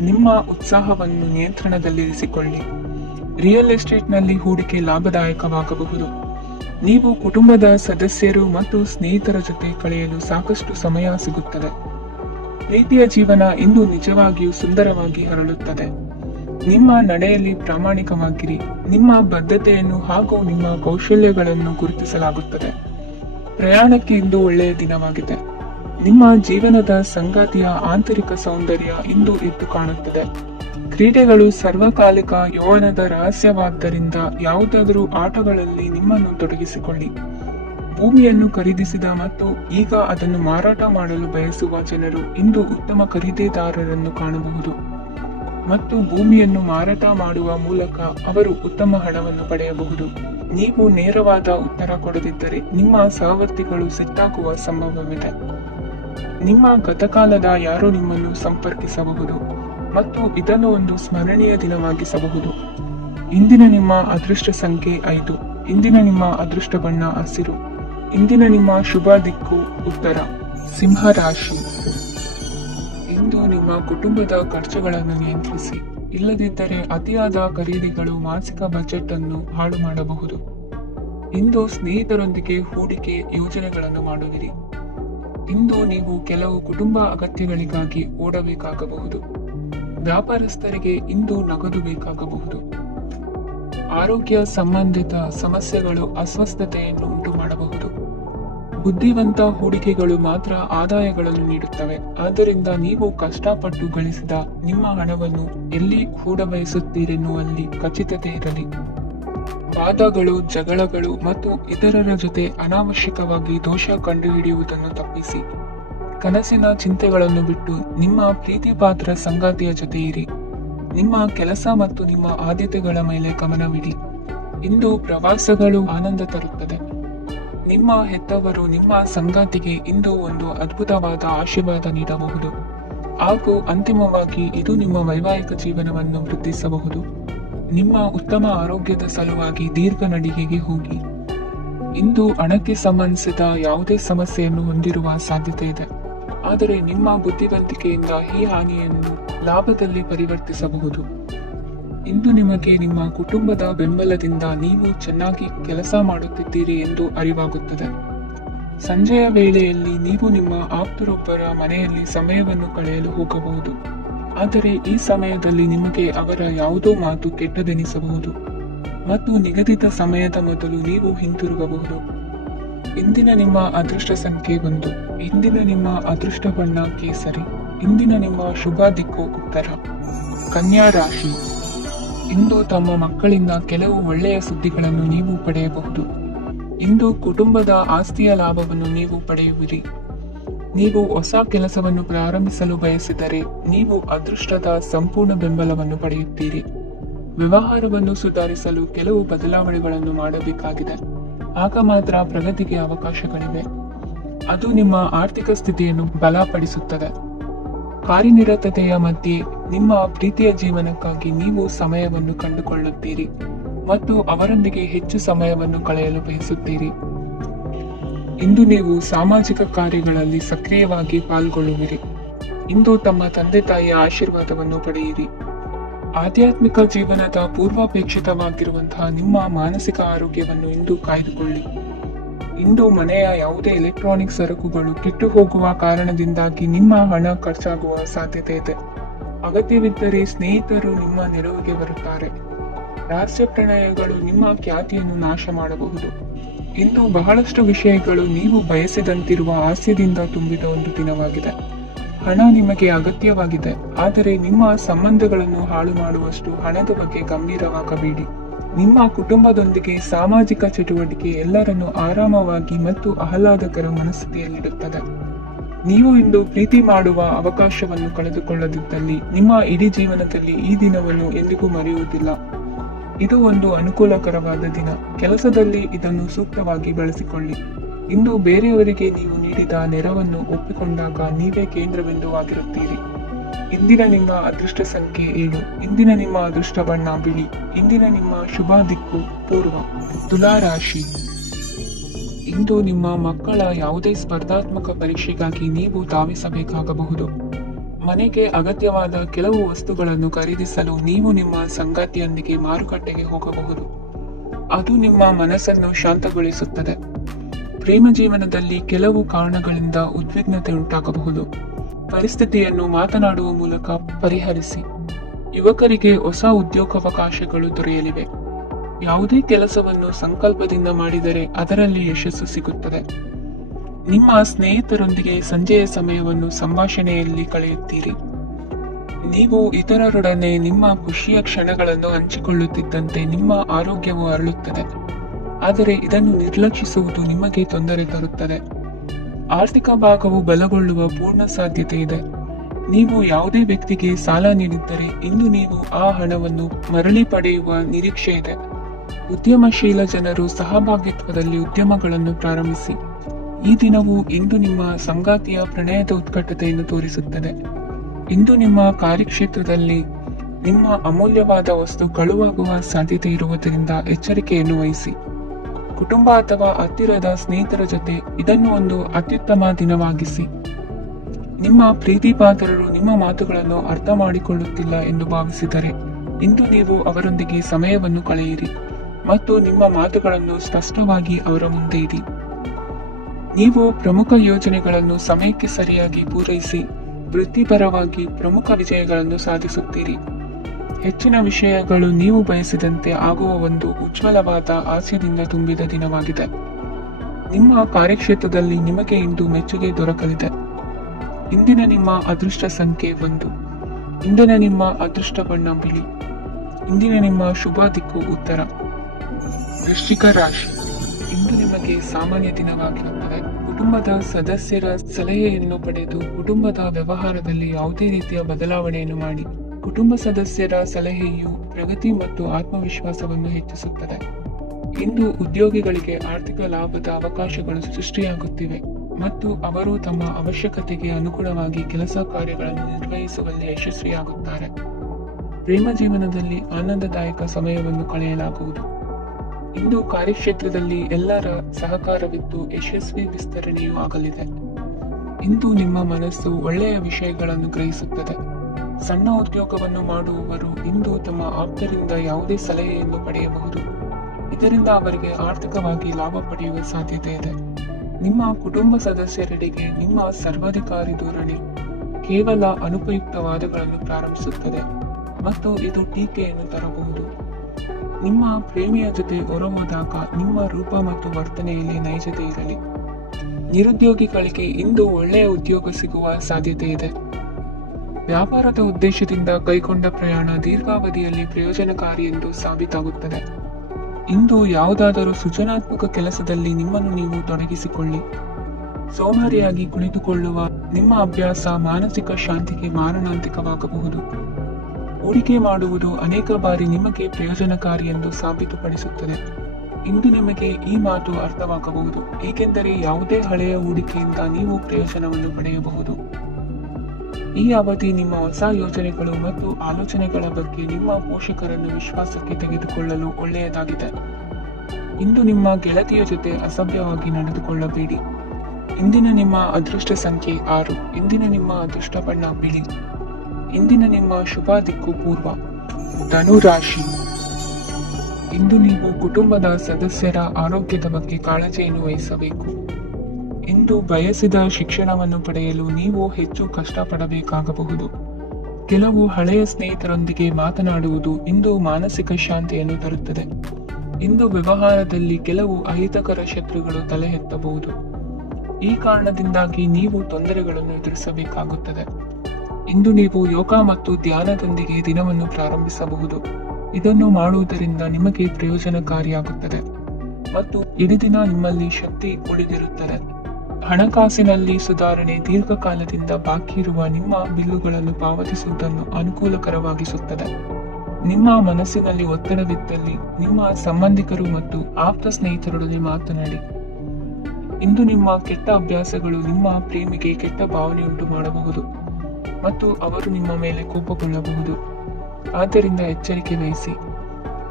ನಿಮ್ಮ ಉತ್ಸಾಹವನ್ನು ನಿಯಂತ್ರಣದಲ್ಲಿರಿಸಿಕೊಳ್ಳಿ. ರಿಯಲ್ ಎಸ್ಟೇಟ್ನಲ್ಲಿ ಹೂಡಿಕೆ ಲಾಭದಾಯಕವಾಗಬಹುದು. ನೀವು ಕುಟುಂಬದ ಸದಸ್ಯರು ಮತ್ತು ಸ್ನೇಹಿತರ ಜೊತೆ ಕಳೆಯಲು ಸಾಕಷ್ಟು ಸಮಯ ಸಿಗುತ್ತದೆ. ಪ್ರೀತಿಯ ಜೀವನ ಇಂದು ನಿಜವಾಗಿಯೂ ಸುಂದರವಾಗಿ ಹರಳುತ್ತದೆ. ನಿಮ್ಮ ನಡೆಯಲ್ಲಿ ಪ್ರಾಮಾಣಿಕವಾಗಿರಿ. ನಿಮ್ಮ ಬದ್ಧತೆಯನ್ನು ಹಾಗೂ ನಿಮ್ಮ ಕೌಶಲ್ಯಗಳನ್ನು ಗುರುತಿಸಲಾಗುತ್ತದೆ. ಪ್ರಯಾಣಕ್ಕೆ ಇಂದು ಒಳ್ಳೆಯ ದಿನವಾಗಿದೆ. ನಿಮ್ಮ ಜೀವನದ ಸಂಗಾತಿಯ ಆಂತರಿಕ ಸೌಂದರ್ಯ ಇಂದು ಎದ್ದು ಕಾಣುತ್ತದೆ. ಕ್ರೀಡೆಗಳು ಸರ್ವಕಾಲಿಕ ಯೌವನದ ರಹಸ್ಯವಾದ್ದರಿಂದ ಯಾವುದಾದರೂ ಆಟಗಳಲ್ಲಿ ನಿಮ್ಮನ್ನು ತೊಡಗಿಸಿಕೊಳ್ಳಿ. ಭೂಮಿಯನ್ನು ಖರೀದಿಸಿದ ಮತ್ತು ಈಗ ಅದನ್ನು ಮಾರಾಟ ಮಾಡಲು ಬಯಸುವ ಜನರು ಇಂದು ಉತ್ತಮ ಖರೀದಿದಾರರನ್ನು ಕಾಣಬಹುದು ಮತ್ತು ಭೂಮಿಯನ್ನು ಮಾರಾಟ ಮಾಡುವ ಮೂಲಕ ಅವರು ಉತ್ತಮ ಹಣವನ್ನು ಪಡೆಯಬಹುದು. ನೀವು ನೇರವಾದ ಉತ್ತರ ಕೊಡದಿದ್ದರೆ ನಿಮ್ಮ ಸಹವರ್ತಿಗಳು ಸಿಟ್ಟಾಗುವ ಸಂಭವವಿದೆ. ನಿಮ್ಮ ಗತಕಾಲದ ಯಾರೋ ನಿಮ್ಮನ್ನು ಸಂಪರ್ಕಿಸಬಹುದು ಮತ್ತು ಇದನ್ನು ಒಂದು ಸ್ಮರಣೀಯ ದಿನವಾಗಿಸಬಹುದು. ಇಂದಿನ ನಿಮ್ಮ ಅದೃಷ್ಟ ಸಂಖ್ಯೆ 5. ಇಂದಿನ ನಿಮ್ಮ ಅದೃಷ್ಟ ಬಣ್ಣ ಹಸಿರು. ಇಂದಿನ ನಿಮ್ಮ ಶುಭ ದಿಕ್ಕು ಉತ್ತರ. ಸಿಂಹ ರಾಶಿ. ಇಂದು ನಿಮ್ಮ ಕುಟುಂಬದ ಖರ್ಚುಗಳನ್ನು ನಿಯಂತ್ರಿಸಿ. ಇಲ್ಲದಿದ್ದರೆ ಅತಿಯಾದ ಖರೀದಿಗಳು ಮಾಸಿಕ ಬಜೆಟ್ ಅನ್ನು ಹಾಳು ಮಾಡಬಹುದು. ಇಂದು ಸ್ನೇಹಿತರೊಂದಿಗೆ ಹೂಡಿಕೆ ಯೋಜನೆಗಳನ್ನು ಮಾಡುವಿರಿ. ಇಂದು ನೀವು ಕೆಲವು ಕುಟುಂಬ ಅಗತ್ಯಗಳಿಗಾಗಿ ಓಡಬೇಕಾಗಬಹುದು. ವ್ಯಾಪಾರಸ್ಥರಿಗೆ ಇಂದು ನಗದು ಬೇಕಾಗಬಹುದು. ಆರೋಗ್ಯ ಸಂಬಂಧಿತ ಸಮಸ್ಯೆಗಳು ಅಸ್ವಸ್ಥತೆಯನ್ನು ಉಂಟು ಮಾಡಬಹುದು. ಬುದ್ಧಿವಂತ ಹೂಡಿಕೆಗಳು ಮಾತ್ರ ಆದಾಯಗಳನ್ನು ನೀಡುತ್ತವೆ. ಆದ್ದರಿಂದ ನೀವು ಕಷ್ಟಪಟ್ಟು ಗಳಿಸಿದ ನಿಮ್ಮ ಹಣವನ್ನು ಎಲ್ಲಿ ಹೂಡಬಯಸುತ್ತೀರೆನ್ನುವಲ್ಲಿ ಖಚಿತತೆ ಇರಲಿ. ವಾದಗಳು, ಜಗಳಗಳು ಮತ್ತು ಇತರರ ಜೊತೆ ಅನಾವಶ್ಯಕವಾಗಿ ದೋಷ ಕಂಡುಹಿಡಿಯುವುದನ್ನು ತಪ್ಪಿಸಿ. ಕನಸಿನ ಚಿಂತೆಗಳನ್ನು ಬಿಟ್ಟು ನಿಮ್ಮ ಪ್ರೀತಿ ಪಾತ್ರ ಸಂಗಾತಿಯ ಜೊತೆ ಇರಿ. ನಿಮ್ಮ ಕೆಲಸ ಮತ್ತು ನಿಮ್ಮ ಆದ್ಯತೆಗಳ ಮೇಲೆ ಗಮನವಿಡಿ. ಇಂದು ಪ್ರವಾಸಗಳು ಆನಂದ ತರುತ್ತದೆ. ನಿಮ್ಮ ಹೆತ್ತವರು ನಿಮ್ಮ ಸಂಗಾತಿಗೆ ಇಂದು ಒಂದು ಅದ್ಭುತವಾದ ಆಶೀರ್ವಾದ ನೀಡಬಹುದು ಹಾಗೂ ಅಂತಿಮವಾಗಿ ಇದು ನಿಮ್ಮ ವೈವಾಹಿಕ ಜೀವನವನ್ನು ವೃದ್ಧಿಸಬಹುದು. ನಿಮ್ಮ ಉತ್ತಮ ಆರೋಗ್ಯದ ಸಲುವಾಗಿ ದೀರ್ಘ ನಡಿಗೆಗೆ ಹೋಗಿ. ಇಂದು ಹಣಕ್ಕೆ ಸಂಬಂಧಿಸಿದ ಯಾವುದೇ ಸಮಸ್ಯೆಯನ್ನು ಹೊಂದಿರುವ ಸಾಧ್ಯತೆ ಇದೆ. ಆದರೆ ನಿಮ್ಮ ಬುದ್ಧಿವಂತಿಕೆಯಿಂದ ಈ ಹಾನಿಯನ್ನು ಲಾಭದಲ್ಲಿ ಪರಿವರ್ತಿಸಬಹುದು. ಇಂದು ನಿಮಗೆ ನಿಮ್ಮ ಕುಟುಂಬದ ಬೆಂಬಲದಿಂದ ನೀವು ಚೆನ್ನಾಗಿ ಕೆಲಸ ಮಾಡುತ್ತಿದ್ದೀರಿ ಎಂದು ಅರಿವಾಗುತ್ತದೆ. ಸಂಜೆಯ ವೇಳೆಯಲ್ಲಿ ನೀವು ನಿಮ್ಮ ಆಪ್ತರೊಬ್ಬರ ಮನೆಯಲ್ಲಿ ಸಮಯವನ್ನು ಕಳೆಯಲು ಹೋಗಬಹುದು. ಆದರೆ ಈ ಸಮಯದಲ್ಲಿ ನಿಮಗೆ ಅವರ ಯಾವುದೋ ಮಾತು ಕೆಟ್ಟದೆನಿಸಬಹುದು ಮತ್ತು ನಿಗದಿತ ಸಮಯದ ಮೊದಲು ನೀವು ಹಿಂತಿರುಗಬಹುದು. ಇಂದಿನ ನಿಮ್ಮ ಅದೃಷ್ಟ ಸಂಖ್ಯೆ 1. ಇಂದಿನ ನಿಮ್ಮ ಅದೃಷ್ಟ ಬಣ್ಣ ಕೇಸರಿ. ಇಂದಿನ ನಿಮ್ಮ ಶುಭ ದಿಕ್ಕು ಉತ್ತರ. ಕನ್ಯಾ ರಾಶಿ. ಇಂದು ತಮ್ಮ ಮಕ್ಕಳಿಂದ ಕೆಲವು ಒಳ್ಳೆಯ ಸುದ್ದಿಗಳನ್ನು ನೀವು ಪಡೆಯಬಹುದು. ಇಂದು ಕುಟುಂಬದ ಆಸ್ತಿಯ ಲಾಭವನ್ನು ನೀವು ಪಡೆಯುವಿರಿ. ನೀವು ಹೊಸ ಕೆಲಸವನ್ನು ಪ್ರಾರಂಭಿಸಲು ಬಯಸಿದರೆ ನೀವು ಅದೃಷ್ಟದ ಸಂಪೂರ್ಣ ಬೆಂಬಲವನ್ನು ಪಡೆಯುತ್ತೀರಿ. ವ್ಯವಹಾರವನ್ನು ಸುಧಾರಿಸಲು ಕೆಲವು ಬದಲಾವಣೆಗಳನ್ನು ಮಾಡಬೇಕಾಗಿದೆ. ಆಗ ಮಾತ್ರ ಪ್ರಗತಿಗೆ ಅವಕಾಶಗಳಿವೆ. ಅದು ನಿಮ್ಮ ಆರ್ಥಿಕ ಸ್ಥಿತಿಯನ್ನು ಬಲಪಡಿಸುತ್ತದೆ. ಕಾರ್ಯನಿರತತೆಯ ಮಧ್ಯೆ ನಿಮ್ಮ ಪ್ರೀತಿಯ ಜೀವನಕ್ಕಾಗಿ ನೀವು ಸಮಯವನ್ನು ಕಂಡುಕೊಳ್ಳುತ್ತೀರಿ ಮತ್ತು ಅವರೊಂದಿಗೆ ಹೆಚ್ಚು ಸಮಯವನ್ನು ಕಳೆಯಲು ಬಯಸುತ್ತೀರಿ. ಇಂದು ನೀವು ಸಾಮಾಜಿಕ ಕಾರ್ಯಗಳಲ್ಲಿ ಸಕ್ರಿಯವಾಗಿ ಪಾಲ್ಗೊಳ್ಳುವಿರಿ. ಇಂದು ತಮ್ಮ ತಂದೆ ತಾಯಿಯ ಆಶೀರ್ವಾದವನ್ನು ಪಡೆಯಿರಿ. ಆಧ್ಯಾತ್ಮಿಕ ಜೀವನದ ಪೂರ್ವಾಪೇಕ್ಷಿತವಾಗಿರುವಂತಹ ನಿಮ್ಮ ಮಾನಸಿಕ ಆರೋಗ್ಯವನ್ನು ಇಂದು ಕಾಯ್ದುಕೊಳ್ಳಿ. ಇಂದು ಮನೆಯ ಯಾವುದೇ ಎಲೆಕ್ಟ್ರಾನಿಕ್ ಸರಕುಗಳು ಕೆಟ್ಟು ಹೋಗುವ ಕಾರಣದಿಂದಾಗಿ ನಿಮ್ಮ ಹಣ ಖರ್ಚಾಗುವ ಸಾಧ್ಯತೆ ಇದೆ. ಅಗತ್ಯವಿದ್ದರೆ ಸ್ನೇಹಿತರು ನಿಮ್ಮ ನೆರವಿಗೆ ಬರುತ್ತಾರೆ. ರಹಸ್ಯ ಪ್ರಣಯಗಳು ನಿಮ್ಮ ಖ್ಯಾತಿಯನ್ನು ನಾಶ ಮಾಡಬಹುದು. ಇಂದು ಬಹಳಷ್ಟು ವಿಷಯಗಳು ನೀವು ಬಯಸಿದಂತಿರುವ ಹಾಸ್ಯದಿಂದ ತುಂಬಿದ ಒಂದು ದಿನವಾಗಿದೆ. ಹಣ ನಿಮಗೆ ಅಗತ್ಯವಾಗಿದೆ, ಆದರೆ ನಿಮ್ಮ ಸಂಬಂಧಗಳನ್ನು ಹಾಳು ಮಾಡುವಷ್ಟು ಹಣದ ಬಗ್ಗೆ ಗಂಭೀರವಾಗಬೇಡಿ. ನಿಮ್ಮ ಕುಟುಂಬದೊಂದಿಗೆ ಸಾಮಾಜಿಕ ಚಟುವಟಿಕೆ ಎಲ್ಲರನ್ನು ಆರಾಮವಾಗಿ ಮತ್ತು ಆಹ್ಲಾದಕರ ಮನಸ್ಥಿತಿಯಲ್ಲಿಡುತ್ತದೆ. ನೀವು ಇಂದು ಪ್ರೀತಿ ಮಾಡುವ ಅವಕಾಶವನ್ನು ಕಳೆದುಕೊಳ್ಳದಿದ್ದಲ್ಲಿ ನಿಮ್ಮ ಇಡೀ ಜೀವನದಲ್ಲಿ ಈ ದಿನವನ್ನು ಎಂದಿಗೂ ಮರೆಯುವುದಿಲ್ಲ. ಇದು ಒಂದು ಅನುಕೂಲಕರವಾದ ದಿನ. ಕೆಲಸದಲ್ಲಿ ಇದನ್ನು ಸೂಕ್ತವಾಗಿ ಬಳಸಿಕೊಳ್ಳಿ. ಇಂದು ಬೇರೆಯವರಿಗೆ ನೀವು ನೀಡಿದ ನೆರವನ್ನು ಒಪ್ಪಿಕೊಂಡಾಗ ನೀವೇ ಕೇಂದ್ರಬಿಂದುವಾಗಿರುತ್ತೀರಿ. ಇಂದಿನ ನಿಮ್ಮ ಅದೃಷ್ಟ ಸಂಖ್ಯೆ 7. ಇಂದಿನ ನಿಮ್ಮ ಅದೃಷ್ಟ ಬಣ್ಣ ಬಿಳಿ. ಇಂದಿನ ನಿಮ್ಮ ಶುಭ ದಿಕ್ಕು ಪೂರ್ವ. ತುಲಾ ರಾಶಿ. ಇಂದು ನಿಮ್ಮ ಮಕ್ಕಳ ಯಾವುದೇ ಸ್ಪರ್ಧಾತ್ಮಕ ಪರೀಕ್ಷೆಗಾಗಿ ನೀವು ಧಾವಿಸಬೇಕಾಗಬಹುದು. ಮನೆಗೆ ಅಗತ್ಯವಾದ ಕೆಲವು ವಸ್ತುಗಳನ್ನು ಖರೀದಿಸಲು ನೀವು ನಿಮ್ಮ ಸಂಗಾತಿಯೊಂದಿಗೆ ಮಾರುಕಟ್ಟೆಗೆ ಹೋಗಬಹುದು. ಅದು ನಿಮ್ಮ ಮನಸ್ಸನ್ನು ಶಾಂತಗೊಳಿಸುತ್ತದೆ. ಪ್ರೇಮ ಜೀವನದಲ್ಲಿ ಕೆಲವು ಕಾರಣಗಳಿಂದ ಉದ್ವಿಗ್ನತೆ ಉಂಟಾಗಬಹುದು. ಪರಿಸ್ಥಿತಿಯನ್ನು ಮಾತನಾಡುವ ಮೂಲಕ ಪರಿಹರಿಸಿ. ಯುವಕರಿಗೆ ಹೊಸ ಉದ್ಯೋಗಾವಕಾಶಗಳು ದೊರೆಯಲಿವೆ. ಯಾವುದೇ ಕೆಲಸವನ್ನು ಸಂಕಲ್ಪದಿಂದ ಮಾಡಿದರೆ ಅದರಲ್ಲಿ ಯಶಸ್ಸು ಸಿಗುತ್ತದೆ. ನಿಮ್ಮ ಸ್ನೇಹಿತರೊಂದಿಗೆ ಸಂಜೆಯ ಸಮಯವನ್ನು ಸಂಭಾಷಣೆಯಲ್ಲಿ ಕಳೆಯುತ್ತೀರಿ. ನೀವು ಇತರರೊಡನೆ ನಿಮ್ಮ ಖುಷಿಯ ಕ್ಷಣಗಳನ್ನು ಹಂಚಿಕೊಳ್ಳುತ್ತಿದ್ದಂತೆ ನಿಮ್ಮ ಆರೋಗ್ಯವು ಅರಳುತ್ತದೆ. ಆದರೆ ಇದನ್ನು ನಿರ್ಲಕ್ಷಿಸುವುದು ನಿಮಗೆ ತೊಂದರೆ ತರುತ್ತದೆ. ಆರ್ಥಿಕ ಭಾಗವು ಬಲಗೊಳ್ಳುವ ಪೂರ್ಣ ಸಾಧ್ಯತೆ ಇದೆ. ನೀವು ಯಾವುದೇ ವ್ಯಕ್ತಿಗೆ ಸಾಲ ನೀಡಿದ್ದರೆ ಇಂದು ನೀವು ಆ ಹಣವನ್ನು ಮರಳಿ ಪಡೆಯುವ ನಿರೀಕ್ಷೆ ಇದೆ. ಉದ್ಯಮಶೀಲ ಜನರು ಸಹಭಾಗಿತ್ವದಲ್ಲಿ ಉದ್ಯಮಗಳನ್ನು ಪ್ರಾರಂಭಿಸಿ. ಈ ದಿನವು ಇಂದು ನಿಮ್ಮ ಸಂಗಾತಿಯ ಪ್ರಣಯದ ಉತ್ಕಟತೆಯನ್ನು ತೋರಿಸುತ್ತದೆ. ಇಂದು ನಿಮ್ಮ ಕಾರ್ಯಕ್ಷೇತ್ರದಲ್ಲಿ ನಿಮ್ಮ ಅಮೂಲ್ಯವಾದ ವಸ್ತು ಕಳುವಾಗುವ ಸಾಧ್ಯತೆ ಇರುವುದರಿಂದ ಎಚ್ಚರಿಕೆಯನ್ನು ವಹಿಸಿ. ಕುಟುಂಬ ಅಥವಾ ಹತ್ತಿರದ ಸ್ನೇಹಿತರ ಜೊತೆ ಇದನ್ನು ಒಂದು ಅತ್ಯುತ್ತಮ ದಿನವಾಗಿಸಿ. ನಿಮ್ಮ ಪ್ರೀತಿಪಾತ್ರರು ನಿಮ್ಮ ಮಾತುಗಳನ್ನು ಅರ್ಥ ಮಾಡಿಕೊಳ್ಳುತ್ತಿಲ್ಲ ಎಂದು ಭಾವಿಸಿದರೆ ಇಂದು ನೀವು ಅವರೊಂದಿಗೆ ಸಮಯವನ್ನು ಕಳೆಯಿರಿ ಮತ್ತು ನಿಮ್ಮ ಮಾತುಗಳನ್ನು ಸ್ಪಷ್ಟವಾಗಿ ಅವರ ಮುಂದೆ ಇಡಿ. ನೀವು ಪ್ರಮುಖ ಯೋಜನೆಗಳನ್ನು ಸಮಯಕ್ಕೆ ಸರಿಯಾಗಿ ಪೂರೈಸಿ ವೃತ್ತಿಪರವಾಗಿ ಪ್ರಮುಖ ವಿಜಯಗಳನ್ನು ಸಾಧಿಸುತ್ತೀರಿ. ಹೆಚ್ಚಿನ ವಿಷಯಗಳು ನೀವು ಬಯಸಿದಂತೆ ಆಗುವ ಒಂದು ಉಜ್ವಲವಾದ ಹಾಸ್ಯದಿಂದ ತುಂಬಿದ ದಿನವಾಗಿದೆ. ನಿಮ್ಮ ಕಾರ್ಯಕ್ಷೇತ್ರದಲ್ಲಿ ನಿಮಗೆ ಇಂದು ಮೆಚ್ಚುಗೆ ದೊರಕಲಿದೆ. ಇಂದಿನ ನಿಮ್ಮ ಅದೃಷ್ಟ ಸಂಖ್ಯೆ 1. ಇಂದಿನ ನಿಮ್ಮ ಅದೃಷ್ಟ ಬಣ್ಣ ಬಿಳಿ. ಇಂದಿನ ನಿಮ್ಮ ಶುಭ ದಿಕ್ಕು ಉತ್ತರ. ವೃಶ್ಚಿಕ ರಾಶಿ. ಇಂದು ನಿಮಗೆ ಸಾಮಾನ್ಯ ದಿನವಾಗಿರುತ್ತದೆ. ಕುಟುಂಬದ ಸದಸ್ಯರ ಸಲಹೆಯನ್ನು ಪಡೆದು ಕುಟುಂಬದ ವ್ಯವಹಾರದಲ್ಲಿ ಯಾವುದೇ ರೀತಿಯ ಬದಲಾವಣೆಯನ್ನು ಮಾಡಿ. ಕುಟುಂಬ ಸದಸ್ಯರ ಸಲಹೆಯು ಪ್ರಗತಿ ಮತ್ತು ಆತ್ಮವಿಶ್ವಾಸವನ್ನು ಹೆಚ್ಚಿಸುತ್ತದೆ. ಇಂದು ಉದ್ಯೋಗಿಗಳಿಗೆ ಆರ್ಥಿಕ ಲಾಭದ ಅವಕಾಶಗಳು ಸೃಷ್ಟಿಯಾಗುತ್ತಿವೆ ಮತ್ತು ಅವರು ತಮ್ಮ ಅವಶ್ಯಕತೆಗೆ ಅನುಗುಣವಾಗಿ ಕೆಲಸ ಕಾರ್ಯಗಳನ್ನು ನಿರ್ವಹಿಸುವಲ್ಲಿ ಯಶಸ್ವಿಯಾಗುತ್ತಾರೆ. ಪ್ರೇಮ ಜೀವನದಲ್ಲಿ ಆನಂದದಾಯಕ ಸಮಯವನ್ನು ಕಳೆಯಲಾಗುವುದು. ಇಂದು ಕಾರ್ಯಕ್ಷೇತ್ರದಲ್ಲಿ ಎಲ್ಲರ ಸಹಕಾರವಿದ್ದು ಯಶಸ್ವಿ ವಿಸ್ತರಣೆಯೂ ಆಗಲಿದೆ. ಇಂದು ನಿಮ್ಮ ಮನಸ್ಸು ಒಳ್ಳೆಯ ವಿಷಯಗಳನ್ನು ಗ್ರಹಿಸುತ್ತದೆ. ಸಣ್ಣ ಉದ್ಯೋಗವನ್ನು ಮಾಡುವವರು ಇಂದು ತಮ್ಮ ಆಪ್ತರಿಂದ ಯಾವುದೇ ಸಲಹೆಯನ್ನು ಪಡೆಯಬಹುದು. ಇದರಿಂದ ಅವರಿಗೆ ಆರ್ಥಿಕವಾಗಿ ಲಾಭ ಪಡೆಯುವ ಸಾಧ್ಯತೆ ಇದೆ. ನಿಮ್ಮ ಕುಟುಂಬ ಸದಸ್ಯರೆಡೆಗೆ ನಿಮ್ಮ ಸರ್ವಾಧಿಕಾರಿ ಧೋರಣೆ ಕೇವಲ ಅನುಪಯುಕ್ತ ವಾದಗಳನ್ನು ಪ್ರಾರಂಭಿಸುತ್ತದೆ ಮತ್ತು ಇದು ಟೀಕೆಯನ್ನು ತರಬಹುದು. ನಿಮ್ಮ ಪ್ರೇಮಿಯ ಜೊತೆ ಹೊರಹೋದಾಗ ನಿಮ್ಮ ರೂಪ ಮತ್ತು ವರ್ತನೆಯಲ್ಲಿ ನೈಜತೆ ಇರಲಿ. ನಿರುದ್ಯೋಗಿಗಳಿಗೆ ಇಂದು ಒಳ್ಳೆಯ ಉದ್ಯೋಗ ಸಿಗುವ ಸಾಧ್ಯತೆ ಇದೆ. ವ್ಯಾಪಾರದ ಉದ್ದೇಶದಿಂದ ಕೈಗೊಂಡ ಪ್ರಯಾಣ ದೀರ್ಘಾವಧಿಯಲ್ಲಿ ಪ್ರಯೋಜನಕಾರಿ ಎಂದು ಸಾಬೀತಾಗುತ್ತದೆ. ಇಂದು ಯಾವುದಾದರೂ ಸೃಜನಾತ್ಮಕ ಕೆಲಸದಲ್ಲಿ ನಿಮ್ಮನ್ನು ನೀವು ತೊಡಗಿಸಿಕೊಳ್ಳಿ. ಸೋಮಾರಿಯಾಗಿ ಕುಳಿತುಕೊಳ್ಳುವ ನಿಮ್ಮ ಅಭ್ಯಾಸ ಮಾನಸಿಕ ಶಾಂತಿಗೆ ಮಾರಣಾಂತಿಕವಾಗಬಹುದು. ಹೂಡಿಕೆ ಮಾಡುವುದು ಅನೇಕ ಬಾರಿ ನಿಮಗೆ ಪ್ರಯೋಜನಕಾರಿ ಎಂದು ಸಾಬೀತುಪಡಿಸುತ್ತದೆ. ಇಂದು ನಿಮಗೆ ಈ ಮಾತು ಅರ್ಥವಾಗಬಹುದು, ಏಕೆಂದರೆ ಯಾವುದೇ ಹಳೆಯ ಹೂಡಿಕೆಯಿಂದ ನೀವು ಪ್ರಯೋಜನವನ್ನು ಪಡೆಯಬಹುದು. ಈ ಅವಧಿ ನಿಮ್ಮ ಹೊಸ ಯೋಜನೆಗಳು ಮತ್ತು ಆಲೋಚನೆಗಳ ಬಗ್ಗೆ ನಿಮ್ಮ ಪೋಷಕರನ್ನು ವಿಶ್ವಾಸಕ್ಕೆ ತೆಗೆದುಕೊಳ್ಳಲು ಒಳ್ಳೆಯದಾಗಿದೆ. ಇಂದು ನಿಮ್ಮ ಗೆಳತಿಯ ಜೊತೆ ಅಸಭ್ಯವಾಗಿ ನಡೆದುಕೊಳ್ಳಬೇಡಿ. ಇಂದಿನ ನಿಮ್ಮ ಅದೃಷ್ಟ ಸಂಖ್ಯೆ 6. ಇಂದಿನ ನಿಮ್ಮ ಅದೃಷ್ಟ ಬಣ್ಣ ಬಿಳಿ. ಇಂದಿನ ನಿಮ್ಮ ಶುಭ ದಿಕ್ಕು ಪೂರ್ವ. ಧನುರಾಶಿ. ಇಂದು ನೀವು ಕುಟುಂಬದ ಸದಸ್ಯರ ಆರೋಗ್ಯದ ಬಗ್ಗೆ ಕಾಳಜಿಯನ್ನು ವಹಿಸಬೇಕು. ಇಂದು ಬಯಸಿದ ಶಿಕ್ಷಣವನ್ನು ಪಡೆಯಲು ನೀವು ಹೆಚ್ಚು ಕಷ್ಟಪಡಬೇಕಾಗಬಹುದು. ಕೆಲವು ಹಳೆಯ ಸ್ನೇಹಿತರೊಂದಿಗೆ ಮಾತನಾಡುವುದು ಇಂದು ಮಾನಸಿಕ ಶಾಂತಿಯನ್ನು ತರುತ್ತದೆ. ಇಂದು ವ್ಯವಹಾರದಲ್ಲಿ ಕೆಲವು ಅಹಿತಕರ ಶತ್ರುಗಳು ತಲೆ ಎತ್ತಬಹುದು. ಈ ಕಾರಣದಿಂದಾಗಿ ನೀವು ತೊಂದರೆಗಳನ್ನು ಎದುರಿಸಬೇಕಾಗುತ್ತದೆ. ಇಂದು ನೀವು ಯೋಗ ಮತ್ತು ಧ್ಯಾನದೊಂದಿಗೆ ದಿನವನ್ನು ಪ್ರಾರಂಭಿಸಬಹುದು. ಇದನ್ನು ಮಾಡುವುದರಿಂದ ನಿಮಗೆ ಪ್ರಯೋಜನಕಾರಿಯಾಗುತ್ತದೆ ಮತ್ತು ಇಡೀ ದಿನ ನಿಮ್ಮಲ್ಲಿ ಶಕ್ತಿ ಉಳಿದಿರುತ್ತದೆ. ಹಣಕಾಸಿನಲ್ಲಿ ಸುಧಾರಣೆ ದೀರ್ಘಕಾಲದಿಂದ ಬಾಕಿ ಇರುವ ನಿಮ್ಮ ಬಿಲ್ಲುಗಳನ್ನು ಪಾವತಿಸುವುದನ್ನು ಅನುಕೂಲಕರವಾಗಿಸುತ್ತದೆ. ನಿಮ್ಮ ಮನಸ್ಸಿನಲ್ಲಿ ಒತ್ತಡವಿದ್ದಲ್ಲಿ ನಿಮ್ಮ ಸಂಬಂಧಿಕರು ಮತ್ತು ಆಪ್ತ ಸ್ನೇಹಿತರೊಡನೆ ಮಾತನಾಡಿ. ಇಂದು ನಿಮ್ಮ ಕೆಟ್ಟ ಅಭ್ಯಾಸಗಳು ನಿಮ್ಮ ಪ್ರೇಮಿಗೆ ಕೆಟ್ಟ ಭಾವನೆಯುಂಟು ಮಾಡಬಹುದು ಮತ್ತು ಅವರು ನಿಮ್ಮ ಮೇಲೆ ಕೋಪಗೊಳ್ಳಬಹುದು. ಆದ್ದರಿಂದ ಎಚ್ಚರಿಕೆ ವಹಿಸಿ.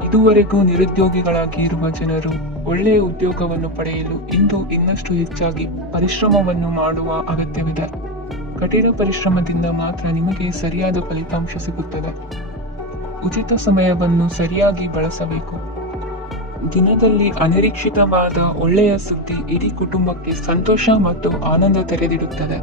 ಇದುವರೆಗೂ ನಿರುದ್ಯೋಗಿಗಳಾಗಿ ಇರುವ ಜನರು ಒಳ್ಳೆಯ ಉದ್ಯೋಗವನ್ನು ಪಡೆಯಲು ಇಂದು ಇನ್ನಷ್ಟು ಹೆಚ್ಚಾಗಿ ಪರಿಶ್ರಮವನ್ನು ಮಾಡುವ ಅಗತ್ಯವಿದೆ. ಕಠಿಣ ಪರಿಶ್ರಮದಿಂದ ಮಾತ್ರ ನಿಮಗೆ ಸರಿಯಾದ ಫಲಿತಾಂಶ ಸಿಗುತ್ತದೆ. ಉಚಿತ ಸಮಯವನ್ನು ಸರಿಯಾಗಿ ಬಳಸಬೇಕು. ದಿನದಲ್ಲಿ ಅನಿರೀಕ್ಷಿತವಾದ ಒಳ್ಳೆಯ ಸುದ್ದಿ ಇಡೀ ಕುಟುಂಬಕ್ಕೆ ಸಂತೋಷ ಮತ್ತು ಆನಂದ ತೆರೆದಿಡುತ್ತದೆ.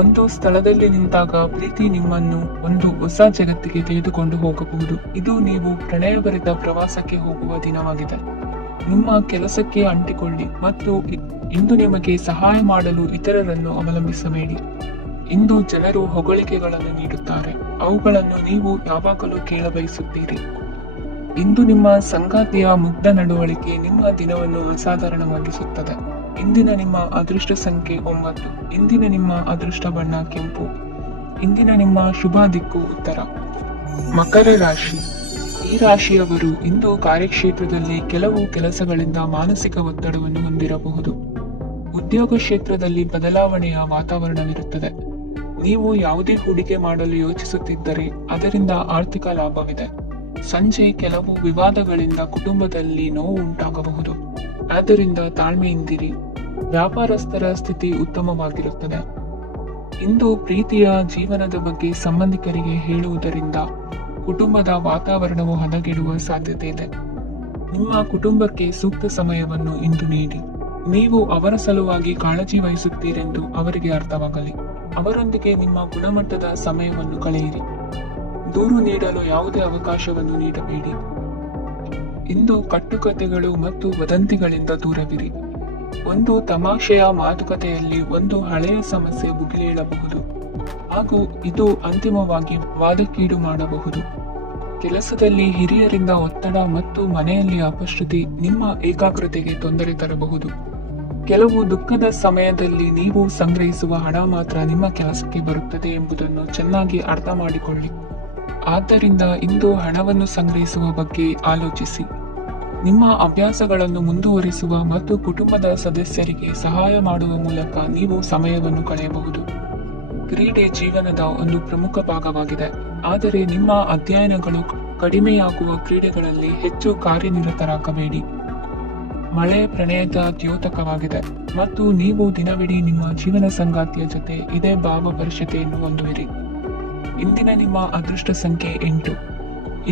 ಒಂದು ಸ್ಥಳದಲ್ಲಿ ನಿಂತಾಗ ಪ್ರೀತಿ ನಿಮ್ಮನ್ನು ಒಂದು ಹೊಸ ಜಗತ್ತಿಗೆ ತೆಗೆದುಕೊಂಡು ಹೋಗಬಹುದು. ಇದು ನೀವು ಪ್ರಣಯಭರಿತ ಪ್ರವಾಸಕ್ಕೆ ಹೋಗುವ ದಿನವಾಗಿದೆ. ನಿಮ್ಮ ಕೆಲಸಕ್ಕೆ ಅಂಟಿಕೊಳ್ಳಿ ಮತ್ತು ಇಂದು ನಿಮಗೆ ಸಹಾಯ ಮಾಡಲು ಇತರರನ್ನು ಅವಲಂಬಿಸಬೇಡಿ. ಇಂದು ಜನರು ಹೊಗಳಿಕೆಗಳನ್ನು ನೀಡುತ್ತಾರೆ, ಅವುಗಳನ್ನು ನೀವು ಯಾವಾಗಲೂ ಕೇಳಬಯಸುತ್ತೀರಿ. ಇಂದು ನಿಮ್ಮ ಸಂಗಾತಿಯ ಮುಗ್ಧ ನಡವಳಿಕೆ ನಿಮ್ಮ ದಿನವನ್ನು ಅಸಾಧಾರಣವಾಗಿಸುತ್ತದೆ. ಇಂದಿನ ನಿಮ್ಮ ಅದೃಷ್ಟ ಸಂಖ್ಯೆ 9. ಇಂದಿನ ನಿಮ್ಮ ಅದೃಷ್ಟ ಬಣ್ಣ ಕೆಂಪು. ಇಂದಿನ ನಿಮ್ಮ ಶುಭ ದಿಕ್ಕು ಉತ್ತರ. ಮಕರ ರಾಶಿ. ಈ ರಾಶಿಯವರು ಇಂದು ಕಾರ್ಯಕ್ಷೇತ್ರದಲ್ಲಿ ಕೆಲವು ಕೆಲಸಗಳಿಂದ ಮಾನಸಿಕ ಒತ್ತಡವನ್ನು ಹೊಂದಿರಬಹುದು. ಉದ್ಯೋಗ ಕ್ಷೇತ್ರದಲ್ಲಿ ಬದಲಾವಣೆಯ ವಾತಾವರಣವಿರುತ್ತದೆ. ನೀವು ಯಾವುದೇ ಹೂಡಿಕೆ ಮಾಡಲು ಯೋಚಿಸುತ್ತಿದ್ದರೆ ಅದರಿಂದ ಆರ್ಥಿಕ ಲಾಭವಿದೆ. ಸಂಜೆ ಕೆಲವು ವಿವಾದಗಳಿಂದ ಕುಟುಂಬದಲ್ಲಿ ನೋವು ಉಂಟಾಗಬಹುದು. ಆದ್ದರಿಂದ ತಾಳ್ಮೆಯಿಂದಿರಿ. ವ್ಯಾಪಾರಸ್ಥರ ಸ್ಥಿತಿ ಉತ್ತಮವಾಗಿರುತ್ತದೆ. ಇಂದು ಪ್ರೀತಿಯ ಜೀವನದ ಬಗ್ಗೆ ಸಂಬಂಧಿಕರಿಗೆ ಹೇಳುವುದರಿಂದ ಕುಟುಂಬದ ವಾತಾವರಣವು ಹದಗೆಡುವ ಸಾಧ್ಯತೆ ಇದೆ. ನಿಮ್ಮ ಕುಟುಂಬಕ್ಕೆ ಸೂಕ್ತ ಸಮಯವನ್ನು ಇಂದು ನೀಡಿ. ನೀವು ಅವರ ಸಲುವಾಗಿ ಕಾಳಜಿ ವಹಿಸುತ್ತೀರೆಂದು ಅವರಿಗೆ ಅರ್ಥವಾಗಲಿ. ಅವರೊಂದಿಗೆ ನಿಮ್ಮ ಗುಣಮಟ್ಟದ ಸಮಯವನ್ನು ಕಳೆಯಿರಿ. ದೂರು ನೀಡಲು ಯಾವುದೇ ಅವಕಾಶವನ್ನು ನೀಡಬೇಡಿ. ಇಂದು ಕಟ್ಟುಕತೆಗಳು ಮತ್ತು ವದಂತಿಗಳಿಂದ ದೂರವಿರಿ. ಒಂದು ತಮಾಷೆಯ ಮಾತುಕತೆಯಲ್ಲಿ ಒಂದು ಹಳೆಯ ಸಮಸ್ಯೆ ಭುಗಿಲೇಳಬಹುದು ಹಾಗೂ ಇದು ಅಂತಿಮವಾಗಿ ವಾದಕ್ಕೀಡು ಮಾಡಬಹುದು. ಕೆಲಸದಲ್ಲಿ ಹಿರಿಯರಿಂದ ಒತ್ತಡ ಮತ್ತು ಮನೆಯಲ್ಲಿ ಅಪಶ್ರುತಿ ನಿಮ್ಮ ಏಕಾಗ್ರತೆಗೆ ತೊಂದರೆ ತರಬಹುದು. ಕೆಲವು ದುಃಖದ ಸಮಯದಲ್ಲಿ ನೀವು ಸಂಗ್ರಹಿಸುವ ಹಣ ಮಾತ್ರ ನಿಮ್ಮ ಕೆಲಸಕ್ಕೆ ಬರುತ್ತದೆ ಎಂಬುದನ್ನು ಚೆನ್ನಾಗಿ ಅರ್ಥ ಮಾಡಿಕೊಳ್ಳಿ. ಆದ್ದರಿಂದ ಇಂದು ಹಣವನ್ನು ಸಂಗ್ರಹಿಸುವ ಬಗ್ಗೆ ಆಲೋಚಿಸಿ. ನಿಮ್ಮ ಅಭ್ಯಾಸಗಳನ್ನು ಮುಂದುವರಿಸುವ ಮತ್ತು ಕುಟುಂಬದ ಸದಸ್ಯರಿಗೆ ಸಹಾಯ ಮಾಡುವ ಮೂಲಕ ನೀವು ಸಮಯವನ್ನು ಕಳೆಯಬಹುದು. ಕ್ರೀಡೆ ಜೀವನದ ಒಂದು ಪ್ರಮುಖ ಭಾಗವಾಗಿದೆ, ಆದರೆ ನಿಮ್ಮ ಅಧ್ಯಯನಗಳು ಕಡಿಮೆಯಾಗುವ ಕ್ರೀಡೆಗಳಲ್ಲಿ ಹೆಚ್ಚು ಕಾರ್ಯನಿರತರಾಗಬೇಡಿ. ಮಳೆ ಪ್ರಣಯದ ದ್ಯೋತಕವಾಗಿದೆ ಮತ್ತು ನೀವು ದಿನವಿಡೀ ನಿಮ್ಮ ಜೀವನ ಸಂಗಾತಿಯ ಜೊತೆ ಇದೇ ಭಾವಪರಿಷತೆಯನ್ನು ಹೊಂದುವಿರಿ. ಇಂದಿನ ನಿಮ್ಮ ಅದೃಷ್ಟ ಸಂಖ್ಯೆ 8.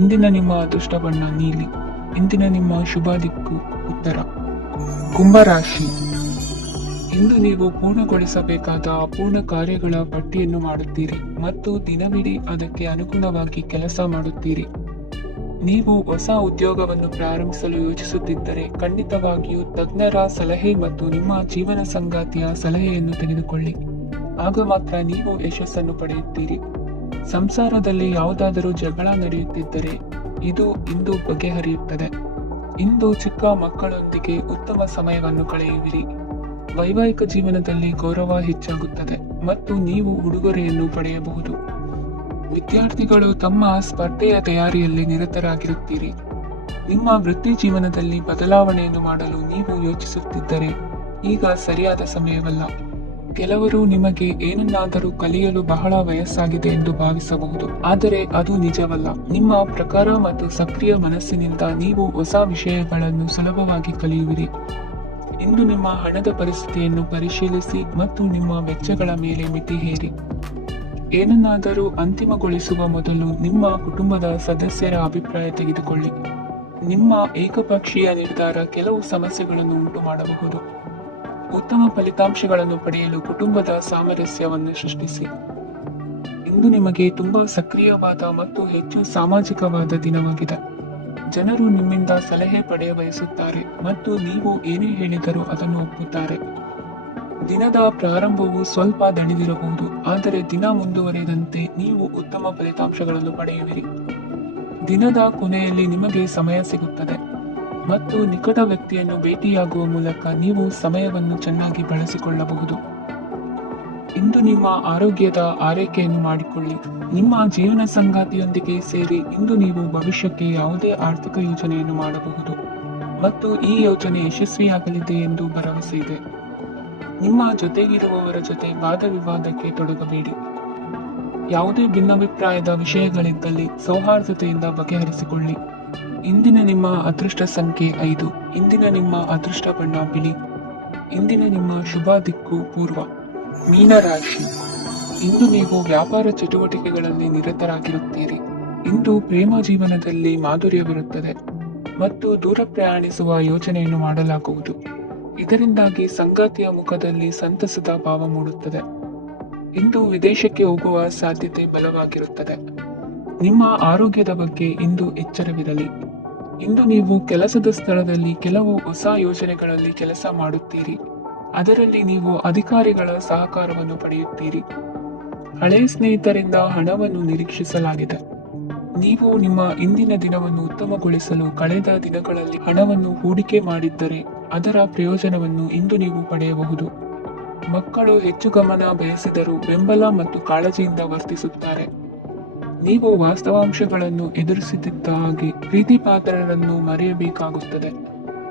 ಇಂದಿನ ನಿಮ್ಮ ಅದೃಷ್ಟ ಬಣ್ಣ ನೀಲಿ. ಇಂದಿನ ನಿಮ್ಮ ಶುಭ ದಿಕ್ಕು ಉತ್ತರ. ಕುಂಭರಾಶಿ. ಇಂದು ನೀವು ಪೂರ್ಣಗೊಳಿಸಬೇಕಾದ ಅಪೂರ್ಣ ಕಾರ್ಯಗಳ ಪಟ್ಟಿಯನ್ನು ಮಾಡುತ್ತೀರಿ ಮತ್ತು ದಿನವಿಡೀ ಅದಕ್ಕೆ ಅನುಗುಣವಾಗಿ ಕೆಲಸ ಮಾಡುತ್ತೀರಿ. ನೀವು ಹೊಸ ಉದ್ಯೋಗವನ್ನು ಪ್ರಾರಂಭಿಸಲು ಯೋಚಿಸುತ್ತಿದ್ದರೆ ಖಂಡಿತವಾಗಿಯೂ ತಜ್ಞರ ಸಲಹೆ ಮತ್ತು ನಿಮ್ಮ ಜೀವನ ಸಂಗಾತಿಯ ಸಲಹೆಯನ್ನು ತೆಗೆದುಕೊಳ್ಳಿ. ಆಗ ಮಾತ್ರ ನೀವು ಯಶಸ್ಸನ್ನು ಪಡೆಯುತ್ತೀರಿ. ಸಂಸಾರದಲ್ಲಿ ಯಾವುದಾದರೂ ಜಗಳ ನಡೆಯುತ್ತಿದ್ದರೆ ಇದು ಇಂದು ಬಗೆಹರಿಯುತ್ತದೆ. ಇಂದು ಚಿಕ್ಕ ಮಕ್ಕಳೊಂದಿಗೆ ಉತ್ತಮ ಸಮಯವನ್ನು ಕಳೆಯುವಿರಿ. ವೈವಾಹಿಕ ಜೀವನದಲ್ಲಿ ಗೌರವ ಹೆಚ್ಚಾಗುತ್ತದೆ ಮತ್ತು ನೀವು ಉಡುಗೊರೆಯನ್ನು ಪಡೆಯಬಹುದು. ವಿದ್ಯಾರ್ಥಿಗಳು ತಮ್ಮ ಸ್ಪರ್ಧೆಯ ತಯಾರಿಯಲ್ಲಿ ನಿರತರಾಗಿರುತ್ತೀರಿ. ನಿಮ್ಮ ವೃತ್ತಿ ಜೀವನದಲ್ಲಿ ಬದಲಾವಣೆಯನ್ನು ಮಾಡಲು ನೀವು ಯೋಚಿಸುತ್ತಿದ್ದರೆ ಈಗ ಸರಿಯಾದ ಸಮಯವಲ್ಲ. ಕೆಲವರು ನಿಮಗೆ ಏನನ್ನಾದರೂ ಕಲಿಯಲು ಬಹಳ ವಯಸ್ಸಾಗಿದೆ ಎಂದು ಭಾವಿಸಬಹುದು, ಆದರೆ ಅದು ನಿಜವಲ್ಲ. ನಿಮ್ಮ ಪ್ರಕಾರ ಮತ್ತು ಸಕ್ರಿಯ ಮನಸ್ಸಿನಿಂದ ನೀವು ಹೊಸ ವಿಷಯಗಳನ್ನು ಸುಲಭವಾಗಿ ಕಲಿಯುವಿರಿ. ಇಂದು ನಿಮ್ಮ ಹಣದ ಪರಿಸ್ಥಿತಿಯನ್ನು ಪರಿಶೀಲಿಸಿ ಮತ್ತು ನಿಮ್ಮ ವೆಚ್ಚಗಳ ಮೇಲೆ ಮಿತಿ ಹೇರಿ. ಏನನ್ನಾದರೂ ಅಂತಿಮಗೊಳಿಸುವ ಮೊದಲು ನಿಮ್ಮ ಕುಟುಂಬದ ಸದಸ್ಯರ ಅಭಿಪ್ರಾಯ ತೆಗೆದುಕೊಳ್ಳಿ. ನಿಮ್ಮ ಏಕಪಕ್ಷೀಯ ನಿರ್ಧಾರ ಕೆಲವು ಸಮಸ್ಯೆಗಳನ್ನು ಉಂಟು ಮಾಡಬಹುದು. ಉತ್ತಮ ಫಲಿತಾಂಶಗಳನ್ನು ಪಡೆಯಲು ಕುಟುಂಬದ ಸಾಮರಸ್ಯವನ್ನು ಸೃಷ್ಟಿಸಿ. ಇಂದು ನಿಮಗೆ ತುಂಬಾ ಸಕ್ರಿಯವಾದ ಮತ್ತು ಹೆಚ್ಚು ಸಾಮಾಜಿಕವಾದ ದಿನವಾಗಿದೆ. ಜನರು ನಿಮ್ಮಿಂದ ಸಲಹೆ ಪಡೆಯ ಬಯಸುತ್ತಾರೆ ಮತ್ತು ನೀವು ಏನೇ ಹೇಳಿದರೂ ಅದನ್ನು ಒಪ್ಪುತ್ತಾರೆ. ದಿನದ ಪ್ರಾರಂಭವು ಸ್ವಲ್ಪ ದಣಿದಿರಬಹುದು, ಆದರೆ ದಿನ ಮುಂದುವರೆದಂತೆ ನೀವು ಉತ್ತಮ ಫಲಿತಾಂಶಗಳನ್ನು ಪಡೆಯುವಿರಿ. ದಿನದ ಕೊನೆಯಲ್ಲಿ ನಿಮಗೆ ಸಮಯ ಸಿಗುತ್ತದೆ ಮತ್ತು ನಿಕಟ ವ್ಯಕ್ತಿಯನ್ನು ಭೇಟಿಯಾಗುವ ಮೂಲಕ ನೀವು ಸಮಯವನ್ನು ಚೆನ್ನಾಗಿ ಬಳಸಿಕೊಳ್ಳಬಹುದು. ಇಂದು ನಿಮ್ಮ ಆರೋಗ್ಯದ ಆರೈಕೆಯನ್ನು ಮಾಡಿಕೊಳ್ಳಿ. ನಿಮ್ಮ ಜೀವನ ಸಂಗಾತಿಯೊಂದಿಗೆ ಸೇರಿ ಇಂದು ನೀವು ಭವಿಷ್ಯಕ್ಕೆ ಯಾವುದೇ ಆರ್ಥಿಕ ಯೋಜನೆಯನ್ನು ಮಾಡಬಹುದು ಮತ್ತು ಈ ಯೋಜನೆ ಯಶಸ್ವಿಯಾಗಲಿದೆ ಎಂದು ಭರವಸೆ ಇದೆ. ನಿಮ್ಮ ಜೊತೆಗಿರುವವರ ಜೊತೆ ವಾದ ವಿವಾದಕ್ಕೆ ತೊಡಗಬೇಡಿ. ಯಾವುದೇ ಭಿನ್ನಾಭಿಪ್ರಾಯದ ವಿಷಯಗಳಿದ್ದಲ್ಲಿ ಸೌಹಾರ್ದತೆಯಿಂದ ಬಗೆಹರಿಸಿಕೊಳ್ಳಿ. ಇಂದಿನ ನಿಮ್ಮ ಅದೃಷ್ಟ ಸಂಖ್ಯೆ 5. ಇಂದಿನ ನಿಮ್ಮ ಅದೃಷ್ಟ ಬಣ್ಣ ಬಿಳಿ. ಇಂದಿನ ನಿಮ್ಮ ಶುಭ ದಿಕ್ಕು ಪೂರ್ವ. ಮೀನರಾಶಿ. ಇಂದು ನೀವು ವ್ಯಾಪಾರ ಚಟುವಟಿಕೆಗಳಲ್ಲಿ ನಿರತರಾಗಿರುತ್ತೀರಿ. ಇಂದು ಪ್ರೇಮ ಜೀವನದಲ್ಲಿ ಮಾಧುರ್ಯವಿರುತ್ತದೆ ಮತ್ತು ದೂರ ಪ್ರಯಾಣಿಸುವ ಯೋಚನೆಯನ್ನು ಮಾಡಲಾಗುವುದು. ಇದರಿಂದಾಗಿ ಸಂಗಾತಿಯ ಮುಖದಲ್ಲಿ ಸಂತಸದ ಭಾವ ಮೂಡುತ್ತದೆ. ಇಂದು ವಿದೇಶಕ್ಕೆ ಹೋಗುವ ಸಾಧ್ಯತೆ ಬಲವಾಗಿರುತ್ತದೆ. ನಿಮ್ಮ ಆರೋಗ್ಯದ ಬಗ್ಗೆ ಇಂದು ಎಚ್ಚರವಿರಲಿ. ಇಂದು ನೀವು ಕೆಲಸದ ಸ್ಥಳದಲ್ಲಿ ಕೆಲವು ಹೊಸ ಯೋಜನೆಗಳಲ್ಲಿ ಕೆಲಸ ಮಾಡುತ್ತೀರಿ. ಅದರಲ್ಲಿ ನೀವು ಅಧಿಕಾರಿಗಳ ಸಹಕಾರವನ್ನು ಪಡೆಯುತ್ತೀರಿ. ಹಳೆಯ ಸ್ನೇಹಿತರಿಂದ ಹಣವನ್ನು ನಿರೀಕ್ಷಿಸಲಾಗಿದೆ. ನೀವು ನಿಮ್ಮ ಇಂದಿನ ದಿನವನ್ನು ಉತ್ತಮಗೊಳಿಸಲು ಕಳೆದ ದಿನಗಳಲ್ಲಿ ಹಣವನ್ನು ಹೂಡಿಕೆ ಮಾಡಿದ್ದರೆ ಅದರ ಪ್ರಯೋಜನವನ್ನು ಇಂದು ನೀವು ಪಡೆಯಬಹುದು. ಮಕ್ಕಳು ಹೆಚ್ಚು ಗಮನ ಬಯಸಿದರೂ ಬೆಂಬಲ ಮತ್ತು ಕಾಳಜಿಯಿಂದ ವರ್ತಿಸುತ್ತಾರೆ. ನೀವು ವಾಸ್ತವಾಂಶಗಳನ್ನು ಎದುರಿಸುತ್ತಿದ್ದ ಹಾಗೆ ಪ್ರೀತಿ ಪಾತ್ರರನ್ನು ಮರೆಯಬೇಕಾಗುತ್ತದೆ.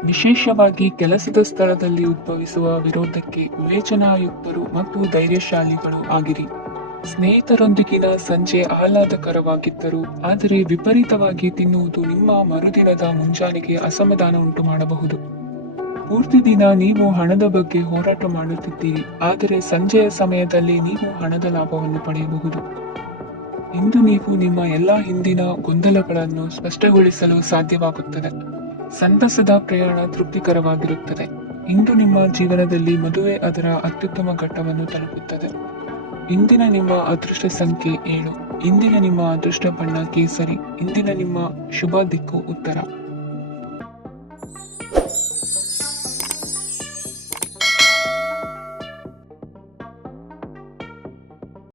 ವಿಶೇಷವಾಗಿ ಕೆಲಸದ ಸ್ಥಳದಲ್ಲಿ ಉದ್ಭವಿಸುವ ವಿರೋಧಕ್ಕೆ ವಿವೇಚನಾಯುಕ್ತರು ಮತ್ತು ಧೈರ್ಯಶಾಲಿಗಳು ಆಗಿರಿ. ಸ್ನೇಹಿತರೊಂದಿಗಿನ ಸಂಜೆ ಆಹ್ಲಾದಕರವಾಗಿದ್ದರೂ ಆದರೆ ವಿಪರೀತವಾಗಿ ತಿನ್ನುವುದು ನಿಮ್ಮ ಮರುದಿನದ ಮುಂಜಾನೆಗೆ ಅಸಮಾಧಾನ ಉಂಟು ಮಾಡಬಹುದು. ಪೂರ್ತಿ ದಿನ ನೀವು ಹಣದ ಬಗ್ಗೆ ಹೋರಾಟ ಮಾಡುತ್ತಿದ್ದೀರಿ, ಆದರೆ ಸಂಜೆಯ ಸಮಯದಲ್ಲಿ ನೀವು ಹಣದ ಲಾಭವನ್ನು ಪಡೆಯಬಹುದು. ಇಂದು ನೀವು ನಿಮ್ಮ ಎಲ್ಲ ಹಿಂದಿನ ಗೊಂದಲಗಳನ್ನು ಸ್ಪಷ್ಟಗೊಳಿಸಲು ಸಾಧ್ಯವಾಗುತ್ತದೆ. ಸಂತಸದ ಪ್ರಯಾಣ ತೃಪ್ತಿಕರವಾಗಿರುತ್ತದೆ. ಇಂದು ನಿಮ್ಮ ಜೀವನದಲ್ಲಿ ಮದುವೆ ಅದರ ಅತ್ಯುತ್ತಮ ಘಟ್ಟವನ್ನು ತಲುಪುತ್ತದೆ. ಇಂದಿನ ನಿಮ್ಮ ಅದೃಷ್ಟ ಸಂಖ್ಯೆ 7. ಇಂದಿನ ನಿಮ್ಮ ಅದೃಷ್ಟ ಬಣ್ಣ ಕೇಸರಿ. ಇಂದಿನ ನಿಮ್ಮ ಶುಭ ದಿಕ್ಕು ಉತ್ತರ.